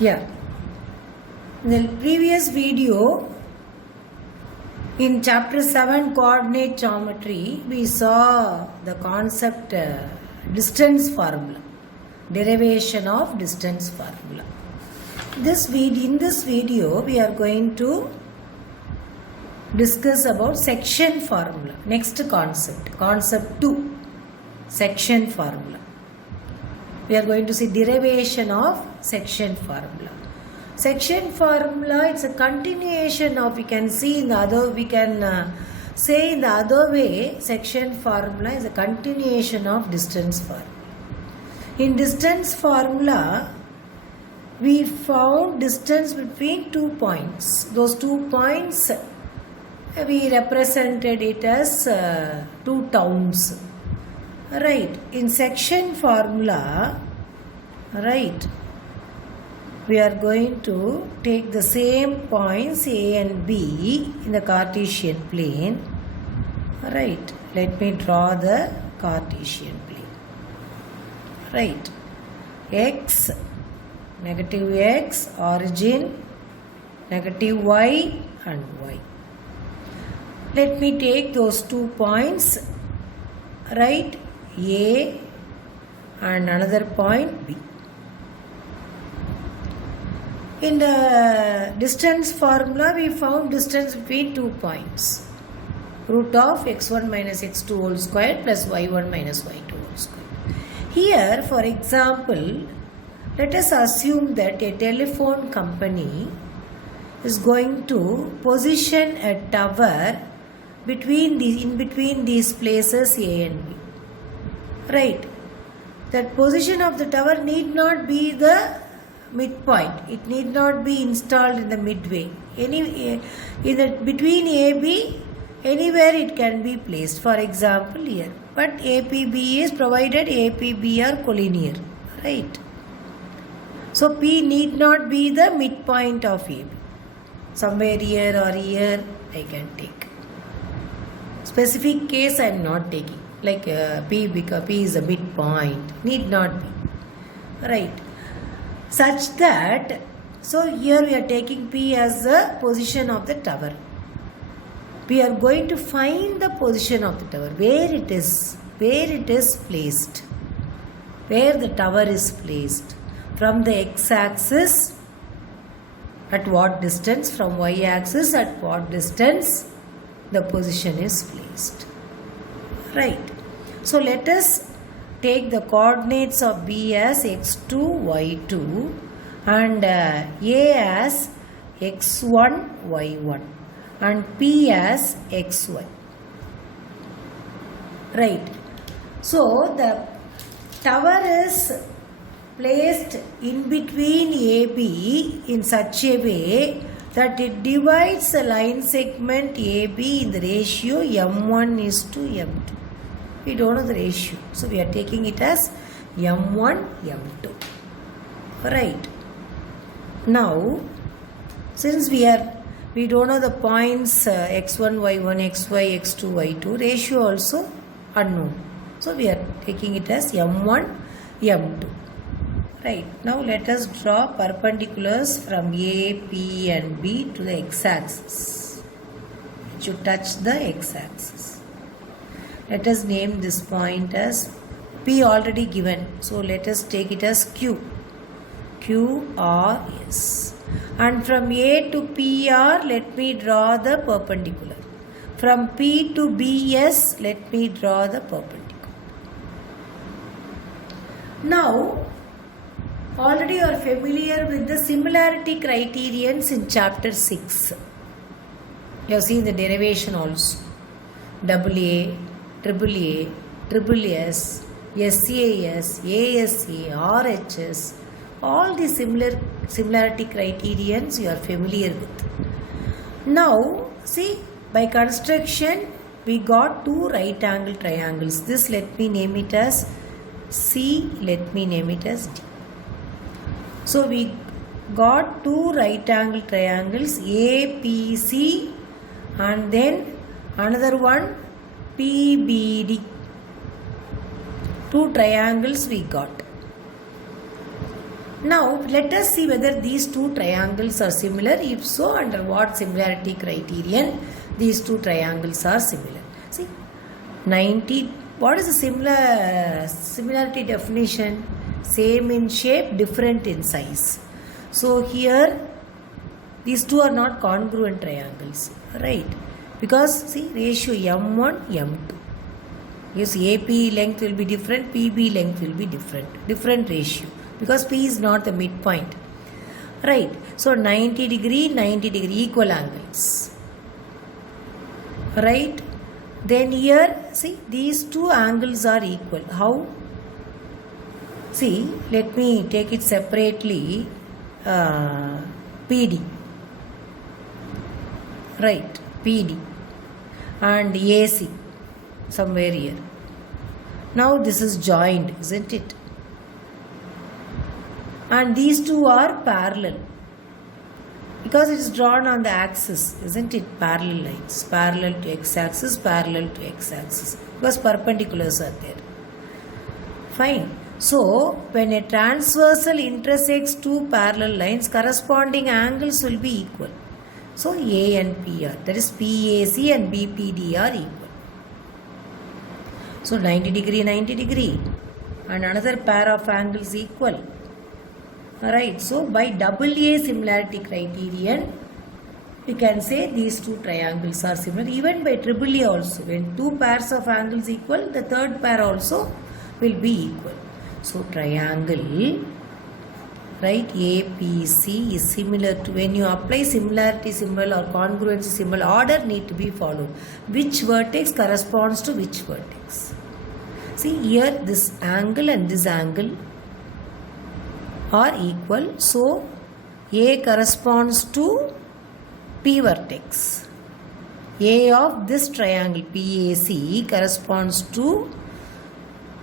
Yeah. In the previous video, in chapter 7 coordinate geometry, we saw the concept distance formula, derivation of distance formula. In this video, we are going to discuss about section formula. Next concept 2, section formula. We are going to see derivation of section formula. Section formula, it's a continuation of, we can say in the other way, section formula is a continuation of distance formula. In distance formula, we found distance between 2 points. Those 2 points, we represented it as 2 towns. Right. In section formula, right, we are going to take the same points A and B in the Cartesian plane. Right. Let me draw the Cartesian plane. Right. X, negative X, origin, negative Y and Y. Let me take those 2 points, right, A and another point B. In the distance formula, we found distance between 2 points. Root of x1 minus x2 whole square plus y1 minus y2 whole square. Here, for example, let us assume that a telephone company is going to position a tower in between these places A and B. Right. That position of the tower need not be the midpoint. It need not be installed in the midway. Between AB, anywhere it can be placed. For example, here. But APB is provided APB are collinear. Right. So P need not be the midpoint of AB. Somewhere here or here I can take. Specific case I am not taking. Like P, because P is a midpoint. Need not be. Right. Such that, so here we are taking P as the position of the tower. We are going to find the position of the tower, where it is placed, where the tower is placed. From the x-axis, at what distance, from y-axis, at what distance the position is placed. Right. So let us take the coordinates of B as x2, y2 and A as x1, y1 and P as xy. Right. So the tower is placed in between AB in such a way that it divides the line segment AB in the ratio m1 is to m2. We don't know the ratio, so we are taking it as m1, m2. Right. Now, since we don't know the points x1, y1, xy, x2, y2, ratio also unknown. So we are taking it as m1, m2. Right. Now let us draw perpendiculars from A, P and B to the x-axis. It should touch the x-axis. Let us name this point as P already given. So let us take it as Q. Q, R, S. And from A to PR, let me draw the perpendicular. From P to BS, let me draw the perpendicular. Now, already you are familiar with the similarity criterions in chapter 6. You have seen the derivation also. AA, AAA, SSS, SAS, ASA, RHS, all the similarity criterions you are familiar with. Now, see, by construction, we got 2 right angle triangles. This let me name it as C, let me name it as D. So, we got 2 right angle triangles APC and then another one PBD. 2 triangles we got. Now let us see whether these two triangles are similar. If so, under what similarity criterion these two triangles are similar. See, 90. What is the similarity definition? Same in shape, different in size. So here these two are not congruent triangles, right? Because see, ratio M1, M2. Yes, AP length will be different, PB length will be different ratio, because P is not the midpoint, right? So 90 degree, equal angles, right? Then here, see, these two angles are equal. How? See, let me take it separately. PD, right? PD and AC somewhere here. Now this is joined, isn't it? And these two are parallel because it is drawn on the axis, isn't it? Parallel lines, parallel to x-axis, because perpendiculars are there. Fine. So when a transversal intersects two parallel lines, corresponding angles will be equal. So A and P are, that is PAC and BPD are equal. So 90 degree, and another pair of angles equal. Alright, so by AA similarity criterion, we can say these two triangles are similar. Even by AAA also, when two pairs of angles equal, the third pair also will be equal. So triangle, right, APC is similar to, when you apply similarity symbol or congruency symbol, order need to be followed. Which vertex corresponds to which vertex? See here, this angle and this angle are equal. So A corresponds to P vertex. A of this triangle PAC corresponds to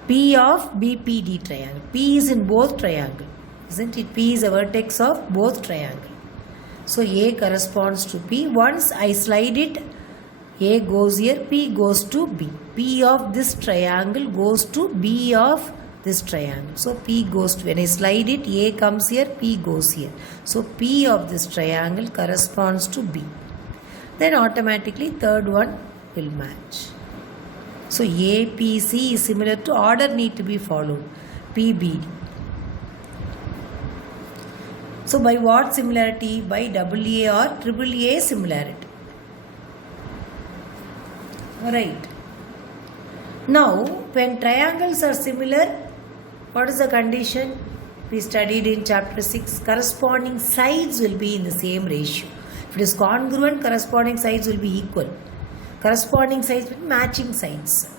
P of BPD triangle. P is in both triangle, isn't it? P is a vertex of both triangle. So A corresponds to P. Once I slide it, A goes here, P goes to B. P of this triangle goes to B of this triangle. So P goes to, when I slide it, A comes here, P goes here. So P of this triangle corresponds to B. Then automatically third one will match. So APC is similar to, order need to be followed, PBD. So by what similarity? By AA or AAA similarity. Alright. Now when triangles are similar, what is the condition? We studied in chapter 6. Corresponding sides will be in the same ratio. If it is congruent, corresponding sides will be equal. Corresponding sides will be matching sides.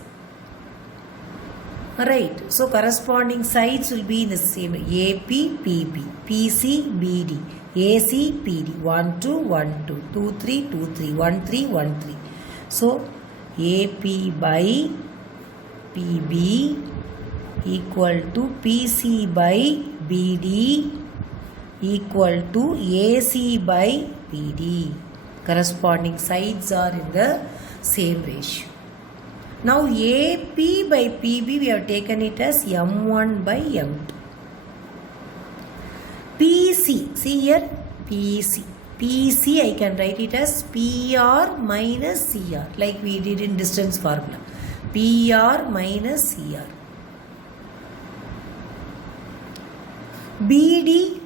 Alright, so corresponding sides will be in the same, AP, PB, PC, BD, AC, PD, 1, 2, 1, 2, 2, 3, 2, 3, 1, 3, 1, 3. So AP by PB equal to PC by BD equal to AC by PD. Corresponding sides are in the same ratio. Now AP by PB we have taken it as M1 by M2. PC, see here, PC. PC I can write it as PR minus CR, like we did in distance formula. PR minus CR. BD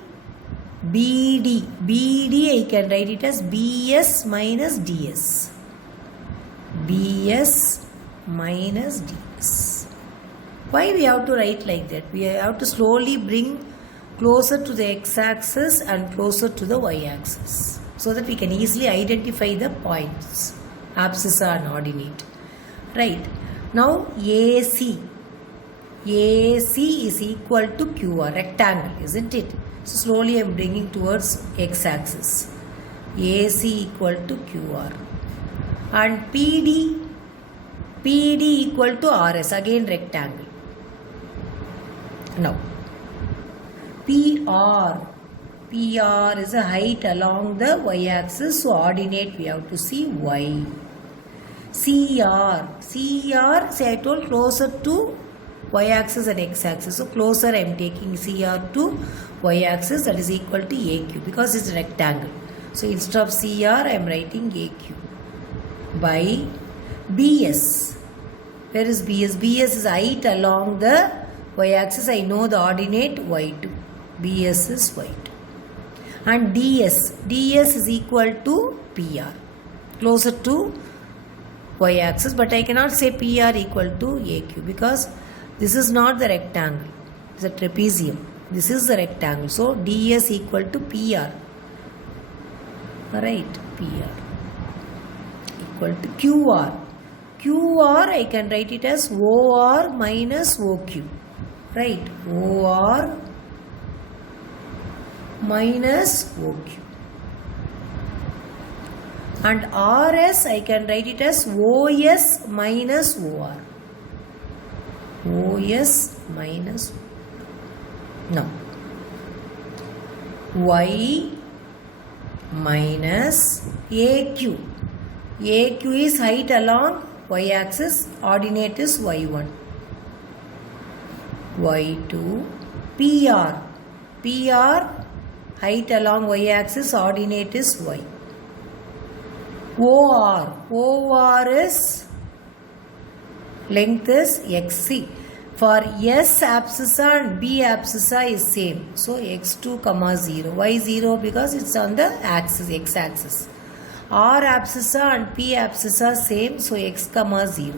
I can write it as BS minus DS. BS minus ds. Why we have to write like that? We have to slowly bring closer to the x-axis and closer to the y-axis so that we can easily identify the points, abscissa and ordinate. Right. Now AC is equal to QR, rectangle, isn't it? So slowly I am bringing towards x-axis. AC equal to QR. And PD equal to RS, again rectangle. Now PR is a height along the y-axis, so ordinate we have to see y. CR, say I told closer to y-axis and x-axis, so closer I am taking CR to y-axis, that is equal to AQ because it's a rectangle. So instead of CR, I am writing AQ by BS. Where is BS? BS is height along the y-axis. I know the ordinate y2. BS is y2. And DS. DS is equal to PR. Closer to y-axis. But I cannot say PR equal to AQ because this is not the rectangle. It's a trapezium. This is the rectangle. So DS equal to PR. Alright. PR. Equal to QR. QR I can write it as OR minus OQ. Right. OR minus OQ. And RS I can write it as OS minus OR. OS minus no. Y minus AQ. AQ is height along y-axis, ordinate is y1. Y2, PR. PR, height along y-axis, ordinate is y. OR. OR is, length is xc. For S abscissa and B abscissa is same. So x2, 0. Why 0? Because it's on the axis, x-axis. R abscissa and P abscissa same, so x, 0.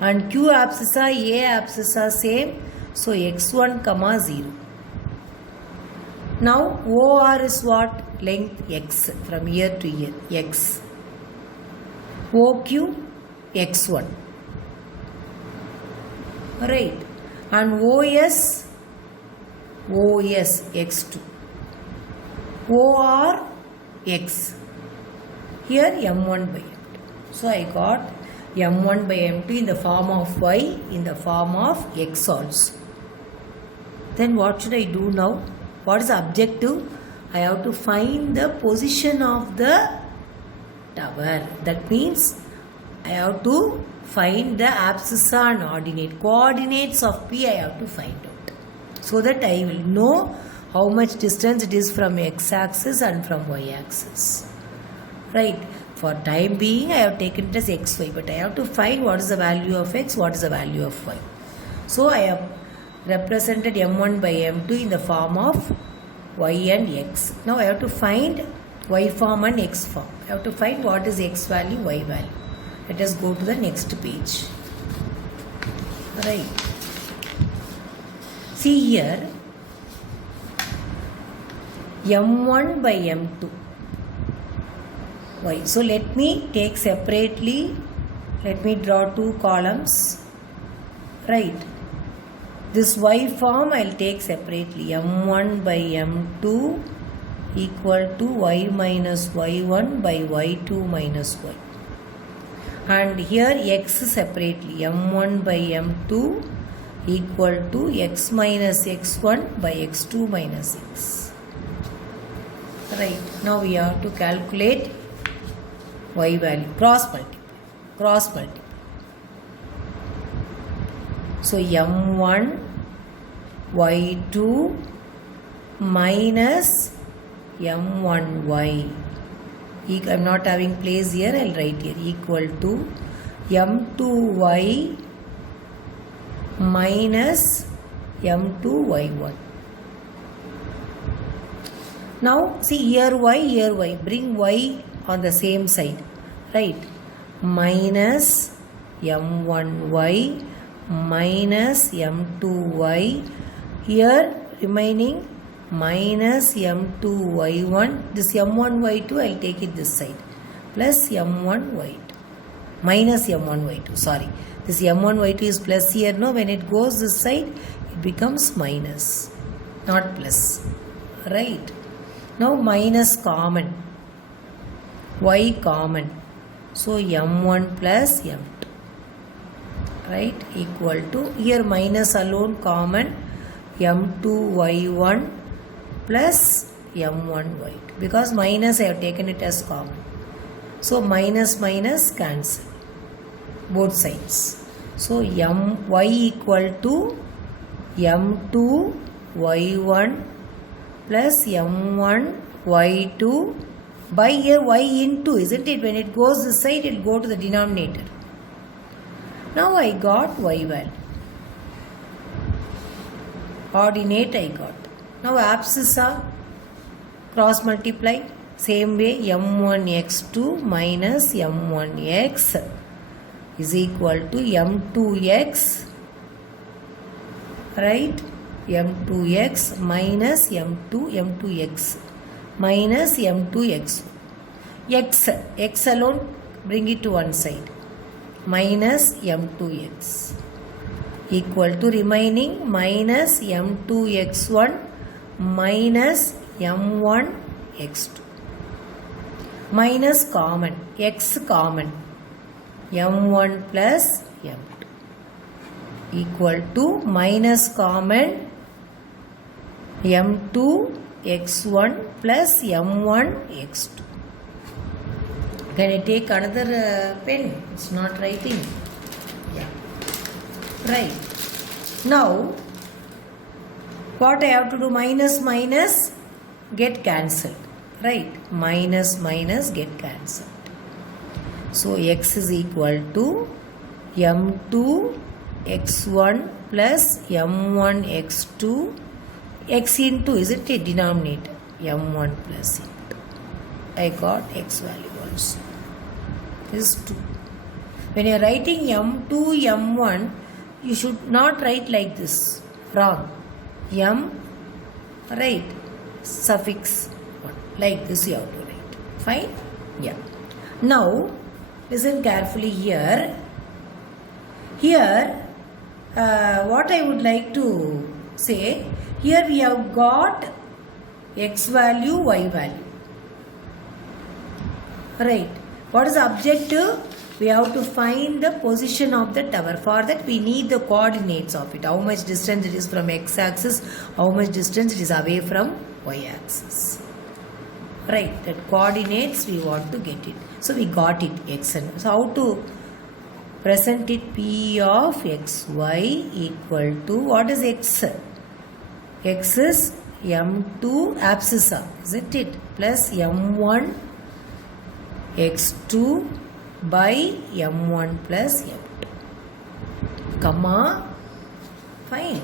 And Q abscissa, A abscissa same, so x1, 0. Now OR is what? Length x from here to here, x. OQ, x1. Right. And OS, x2. OR, x. Here M1 by M2. So I got M1 by M2 in the form of Y, in the form of X also. Then what should I do now? What is the objective? I have to find the position of the tower. That means I have to find the abscissa and ordinate. Coordinates of P I have to find out. So that I will know how much distance it is from x-axis and from y-axis. Right. For time being, I have taken it as xy, but I have to find what is the value of x, what is the value of y. So I have represented M1 by M2 in the form of y and x. Now I have to find y form and x form. I have to find what is x value, y value. Let us go to the next page. Right. See here, M1 by M2. Y. So let me take separately, let me draw two columns. Right. This y form I will take separately. M1 by M2 equal to y minus y1 by y2 minus y. And here x separately. M1 by M2 equal to x minus x1 by x2 minus x. Right. Now we have to calculate y value. Cross multiply. So M1 y2 minus M1y. I am not having place here, I will write here, equal to M2y minus M2y1. Now see here y, bring y on the same side, right? Minus M1y minus M2y. Here remaining minus M2y1. This M1y2 I will take it this side. Plus M1y2. Minus M1y2. Sorry. This M1y2 is plus here. No, when it goes this side, it becomes minus. Not plus. Right. Now minus common. Y common. So M1 plus M2. Right. Equal to, here minus alone common, M2y1 plus M1y2. Because minus I have taken it as common. So minus minus cancel. Both sides. So y equal to M2 y1 plus m1 y2 by here y into, isn't it? When it goes this side, it will go to the denominator. Now I got y value. Ordinate I got. Now abscissa, cross multiply. Same way, m1x2 minus m1x is equal to m2x, right? m2x minus m2x minus m2x. X alone, bring it to one side. Minus m2x equal to remaining minus m2x1 minus m1x2. Minus common, x common, m1 plus m2 equal to minus common m2 x1 plus m1 x2. Can I take another pen? It's not writing. Yeah. Right. Now, what I have to do? Minus minus get cancelled. Right. Minus minus get cancelled. So, x is equal to m2 x1 plus m1 x2 x into, isn't it, denominator m1 plus into. I got x value also. This is 2. When you are writing m2 m1, you should not write like this. Wrong. M, right, suffix 1. Like this you have to write. Fine? Yeah. Now, listen carefully here. Here, what I would like to say, here we have got x value, y value. Right. What is the objective? We have to find the position of the tower. For that we need the coordinates of it. How much distance it is from x-axis, how much distance it is away from y-axis. Right. That coordinates we want to get it. So we got it, x and y. So how to present it? P of xy equal to, what is x? X is m2 abscissa, isn't it? Plus m1 x2 by m1 plus m2. Comma, fine.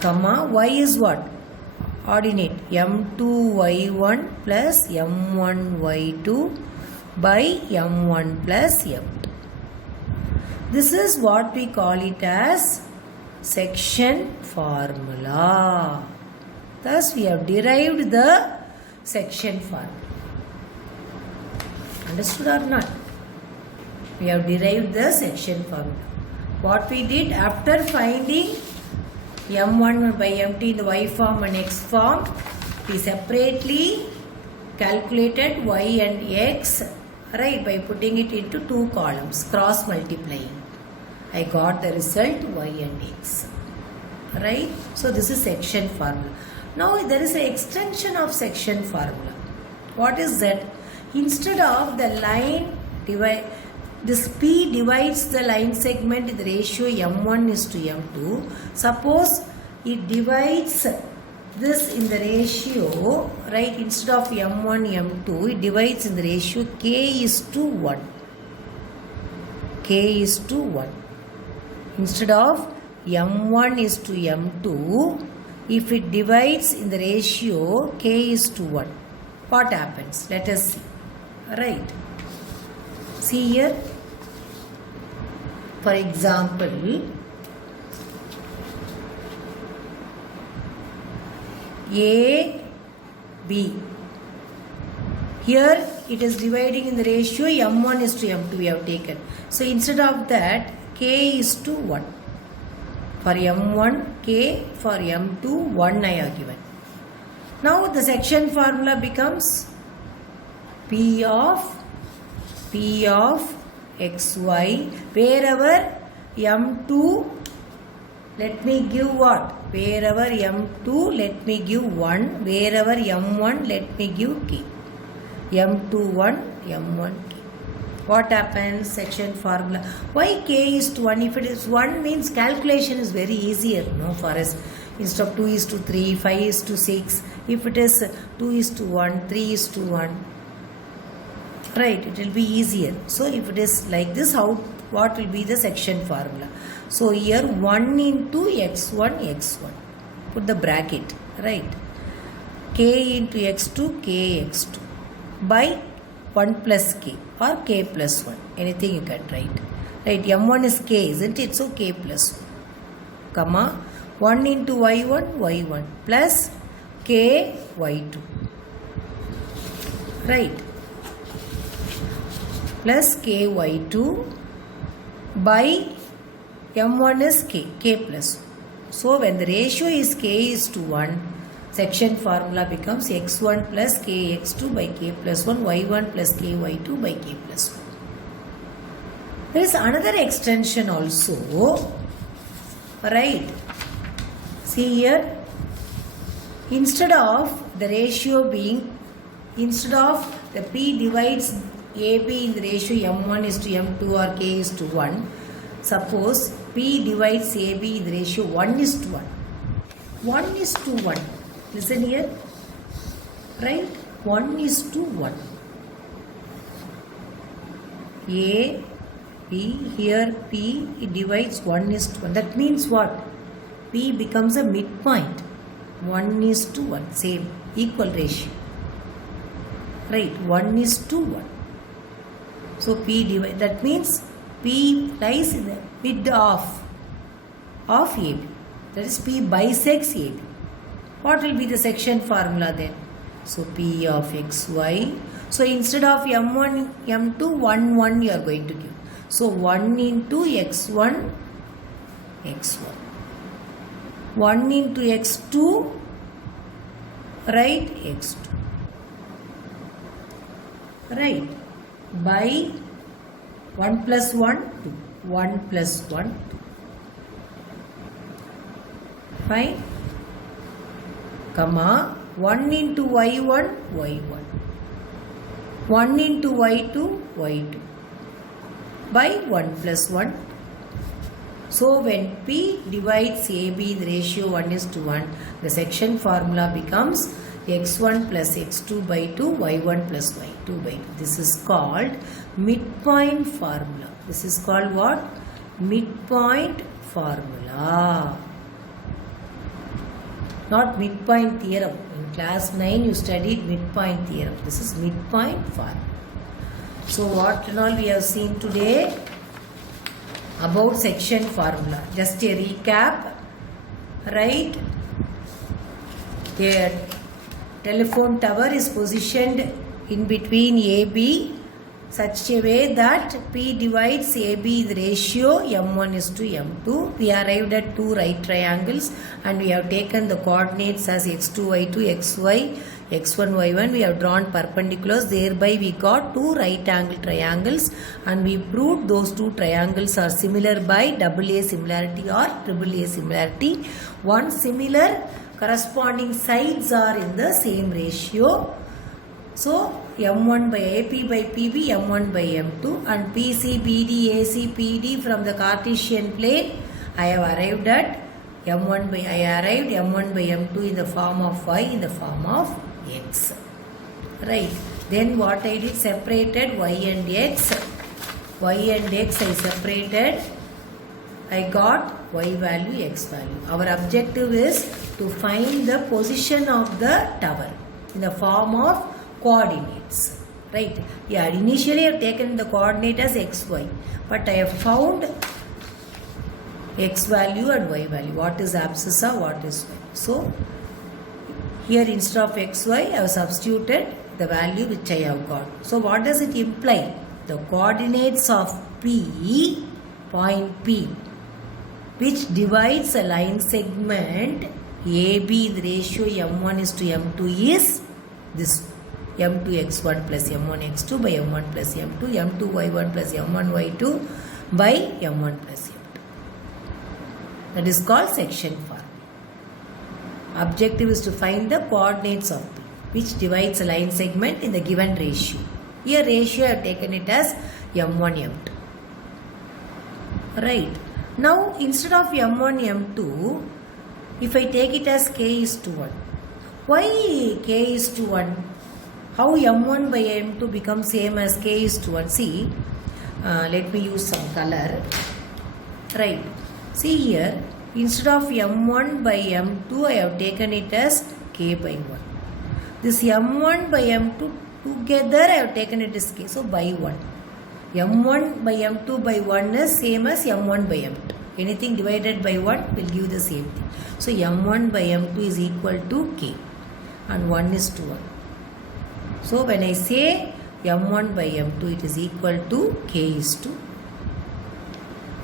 Comma, y is what? Ordinate m2 y1 plus m1 y2 by m1 plus m2. This is what we call it as section formula. Thus, we have derived the section formula. Understood or not? We have derived the section formula. What we did after finding m1 by m2 in the y form and x form, we separately calculated y and x, right, by putting it into 2 columns, cross multiplying. I got the result y and x. Right? So this is section formula. Now there is an extension of section formula. What is that? Instead of the line divide, this P divides the line segment in the ratio m1 is to m2. Suppose it divides this in the ratio, right, instead of m1, m2, it divides in the ratio k is to 1. K is to 1. Instead of m1 is to m2, if it divides in the ratio k is to 1, what happens? Let us see. Right. See here. For example, A, B. Here it is dividing in the ratio m1 is to m2 we have taken. So instead of that, k is to 1. For m1, k, for m2, 1 I have given. Now the section formula becomes P of xy, wherever m2, let me give what? Wherever m2, let me give 1. Wherever m1, let me give k. m2 1, m1 k. What happens? Section formula. Why k is to 1? If it is 1 means calculation is very easier, no, for us. Instead of 2 is to 3, 5 is to 6. If it is 2 is to 1, 3 is to 1. Right, it will be easier. So if it is like this, what will be the section formula? So here 1 into x1, x1. Put the bracket, right? K into x2, k x2 by 1 plus k or k plus 1. Anything you can write. Right, m1 is k, isn't it? So k plus 1. Comma 1 into y1, y1 plus k y2. Right. Plus k y2 by m1 is k plus 1. So when the ratio is k is to 1, section formula becomes x1 plus k x2 by k plus 1, y1 plus k y2 by k plus 1. There is another extension also. Right. See here, instead of the ratio being, instead of the p divides AB in the ratio m1 is to m2 or k is to 1, suppose p divides AB in the ratio 1 is to 1. 1 is to 1. Listen here. Right? 1 is to 1. A, P, here P, it divides 1 is to 1. That means what? P becomes a midpoint. 1 is to 1. Same. Equal ratio. Right? 1 is to 1. So P divide. That means P lies in the mid of AB. That is P bisects AB. What will be the section formula then? So P of xy. So instead of m1, m2, 1, 1 you are going to give. So 1 into x1, x1. 1 into x2, right, x2. Right. By 1 plus 1, 2. 1 plus 1, 2. Fine. Comma 1 into y1, y1. 1 into y2, y2. By 1 plus 1. So when P divides AB in the ratio 1 is to 1, the section formula becomes x1 plus x2 by 2, y1 plus y2 by 2. This is called midpoint formula. This is called what? Midpoint formula. Not midpoint theorem. In class 9 you studied midpoint theorem. This is midpoint formula. So what and all we have seen today about section formula. Just a recap. Right? A telephone tower is positioned in between AB such a way that P divides AB in the ratio m1 is to m2. We arrived at two right triangles and we have taken the coordinates as x2, y2, xy, x1, y1. We have drawn perpendiculars. Thereby we got two right angle triangles and we proved those two triangles are similar by AA similarity or AAA similarity. One similar corresponding sides are in the same ratio. So m1 by AP by PB, m1 by m2, and PC, BD, AC, PD from the Cartesian plane. I have arrived at m1 by m2 in the form of y, in the form of x. Right. Then what I did, separated y and x. Y and x I separated. I got y value, x value. Our objective is to find the position of the tower in the form of coordinates. Right. Yeah, initially I have taken the coordinate as xy, but I have found x value and y value. What is abscissa, what is y. So here instead of xy I have substituted the value which I have got. So what does it imply? The coordinates of P, point P, which divides a line segment AB in the ratio m1 is to m2 is this m2 x1 plus m1 x2 by m1 plus m2, m2 y1 plus m1 y2 by m1 plus m2. That is called section formula. Objective is to find the coordinates of P, which divides a line segment in the given ratio. Here ratio I have taken it as m1 m2. Right. Now instead of m1 m2, If I take it as k is to 1. Why k is to 1? How m1 by m2 becomes same as k is to 1? See, let me use some color. Right. See here, instead of m1 by m2, I have taken it as k by 1. This m1 by m2 together I have taken it as k, so by 1. m1 by m2 by 1 is same as m1 by m2. Anything divided by 1 will give the same thing. So m1 by m2 is equal to k and 1 is to 1. So when I say m1 by m2, it is equal to k is to.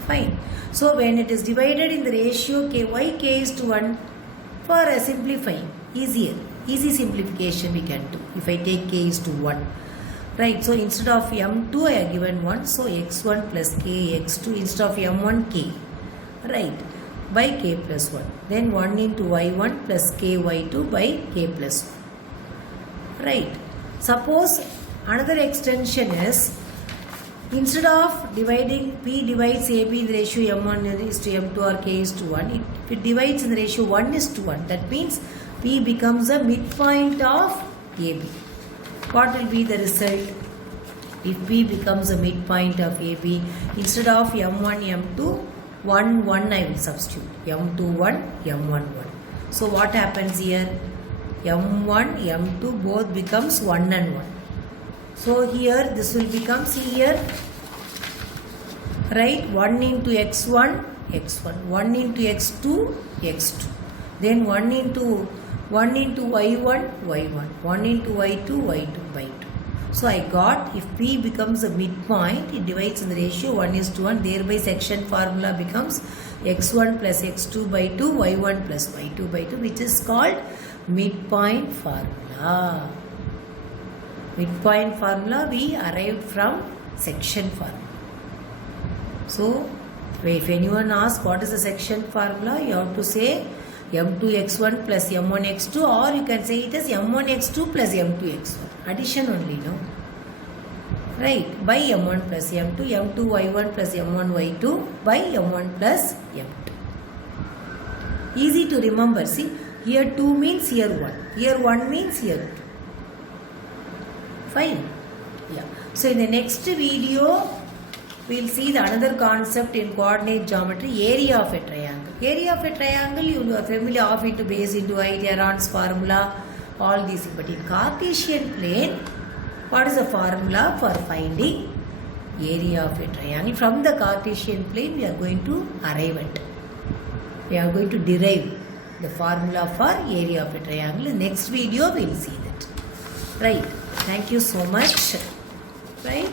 Fine. So when it is divided in the ratio k, why k is to 1? For simplifying, easy simplification we can do. If I take k is to 1. Right, so instead of m2 I have given 1, so x1 plus k x2 instead of m1 k. Right, by k plus 1. Then 1 into y1 plus k y2 by k plus 1. Right. Suppose another extension is, instead of dividing, p divides ab in the ratio m1 is to m2 or k is to 1. If it divides in the ratio 1 is to 1, that means p becomes a midpoint of ab. What will be the result? If p becomes a midpoint of ab, instead of m1, m2, 1, 1 I will substitute. m2, 1, m1, 1. So what happens here? m1, m2 both becomes 1 and 1. So here this will become, see here, right, 1 into x1, x1, 1 into x2, x2. Then 1 into y1, y1, 1 into y2, y2 by 2. So I got, if p becomes a midpoint, it divides in the ratio 1 is to 1. Thereby section formula becomes x1 plus x2 by 2, y1 plus y2 by 2, which is called midpoint formula. Midpoint formula we arrived from section formula. So if anyone asks what is the section formula, you have to say m2x1 plus m1x2, or you can say it as m1x2 plus m2x1. Addition only, no? Right, by m1 plus m2, m2y1 plus m1y2 by m1 plus m2. Easy to remember, see, here 2 means here 1, here 1 means here 2. Fine. Yeah. So in the next video, we will see the another concept in coordinate geometry, area of a triangle. Area of a triangle, you are familiar of into base into height, Heron's formula, all these. But in Cartesian plane, what is the formula for finding area of a triangle? From the Cartesian plane, we are going to arrive at. We are going to derive the formula for area of a triangle. In the next video, we will see that. Right. Thank you so much. Right.